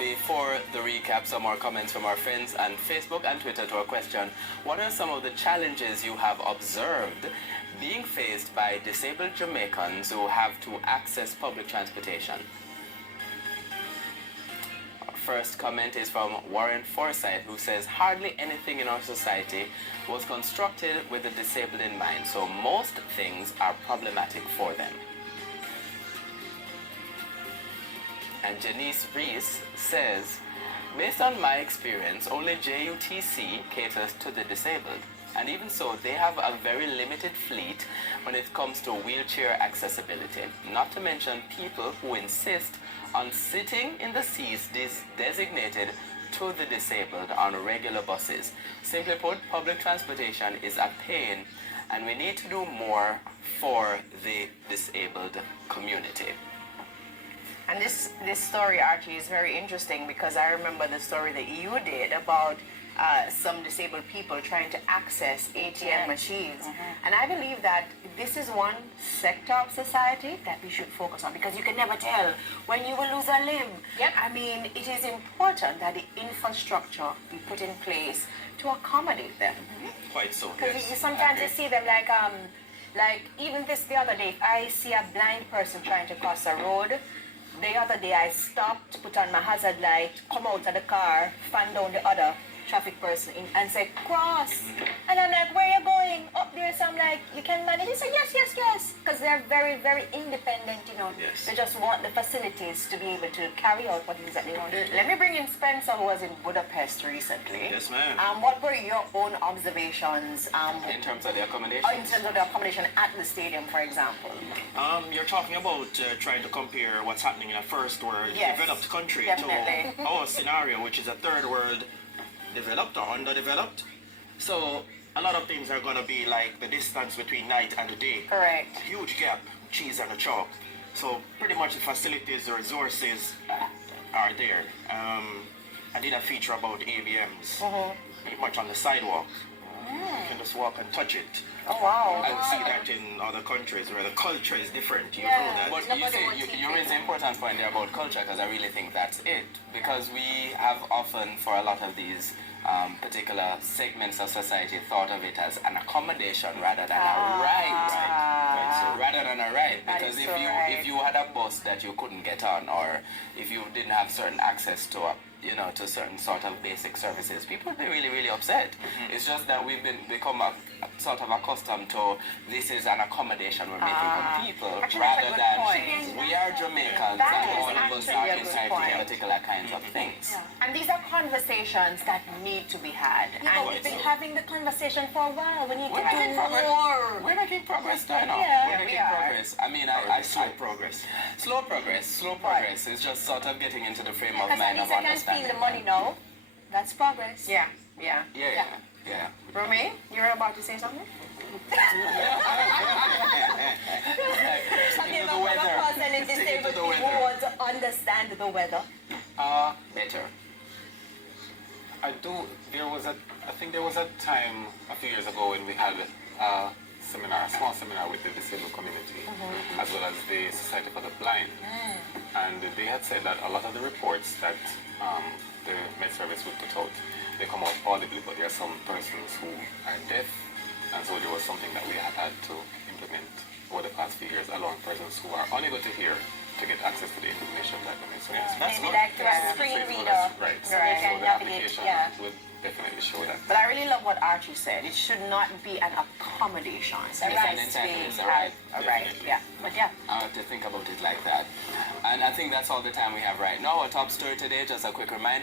Before the recap, some more comments from our friends on Facebook and Twitter to our question. What are some of the challenges you have observed being faced by disabled Jamaicans who have to access public transportation? Our first comment is from Warren Forsyth, who says, hardly anything in our society was constructed with the disabled in mind, so most things are problematic for them. And Janice Reese says, based on my experience, only JUTC caters to the disabled. And even so, they have a very limited fleet when it comes to wheelchair accessibility. Not to mention people who insist on sitting in the seats designated to the disabled on regular buses. Simply put, public transportation is a pain, and we need to do more for the disabled community. And this story, Archie, is very interesting because I remember the story that you did about some disabled people trying to access ATM machines. And I believe that this is one sector of society that we should focus on, because you can never tell when you will lose a limb. I mean, it is important that the infrastructure be put in place to accommodate them. Quite so, because sometimes you see them like even the other day, I see a blind person trying to cross a road. The other day I stopped, put on my hazard light, come out of the car, fan down the other traffic person and said, cross. And I'm like, where are you going? Up there. So I'm like, you can manage. He said, yes. Because they're very, very independent, you know. They just want the facilities to be able to carry out what it is that they want. Let me bring in Spencer, who was in Budapest recently. Yes, ma'am. What were your own observations? In terms of the accommodation? In terms of the accommodation at the stadium, for example. You're talking about trying to compare what's happening in a first world developed country to our scenario, which is a third world developed or underdeveloped. So a lot of things are going to be like the distance between night and day. Correct. Huge gap, cheese and a chalk. So pretty much the facilities, the resources are there. I did a feature about AVMs, pretty much on the sidewalk. You can just walk and touch it. Oh, wow. And see that in other countries where the culture is different. You know that. But you raise an important point there about culture, because I really think that's it. Because we have often, for a lot of these particular segments of society, thought of it as an accommodation rather than a right. Rather than a right. Because if you had a bus that you couldn't get on, or if you didn't have certain access to to certain sort of basic services, people would be really, really upset. It's just that we've become sort of accustomed to this is an accommodation we're making for people, rather than we are Jamaicans and all of us are entitled to particular kinds of things. And these are conversations that need to be had. And we've been having the conversation for a while. We need to do more. We're making progress now. We're making progress. I mean, slow progress. Slow progress. It's just sort of getting into the frame of mind of I understanding. can feel the money now. That's progress. Yeah. Romy, you were about to say something? Into the weather. Disabled people want to understand the weather. Better. I think there was a time a few years ago when we had a small seminar with the disabled community, as well as the Society for the Blind. And they had said that a lot of the reports that the Met Service would put out, they come out audibly, but there are some persons who are deaf, and so there was something that we had to implement over the past few years, allowing persons who are unable to hear to get access to the information that the Met Service. Maybe like a screen reader. Right. So they can the navigate, application would definitely show that. But I really love what Archie said. It should not be an accommodation. It's a right. It's a right. But I have to think about it like that. And I think that's all the time we have right now. Our top story today, just a quick reminder.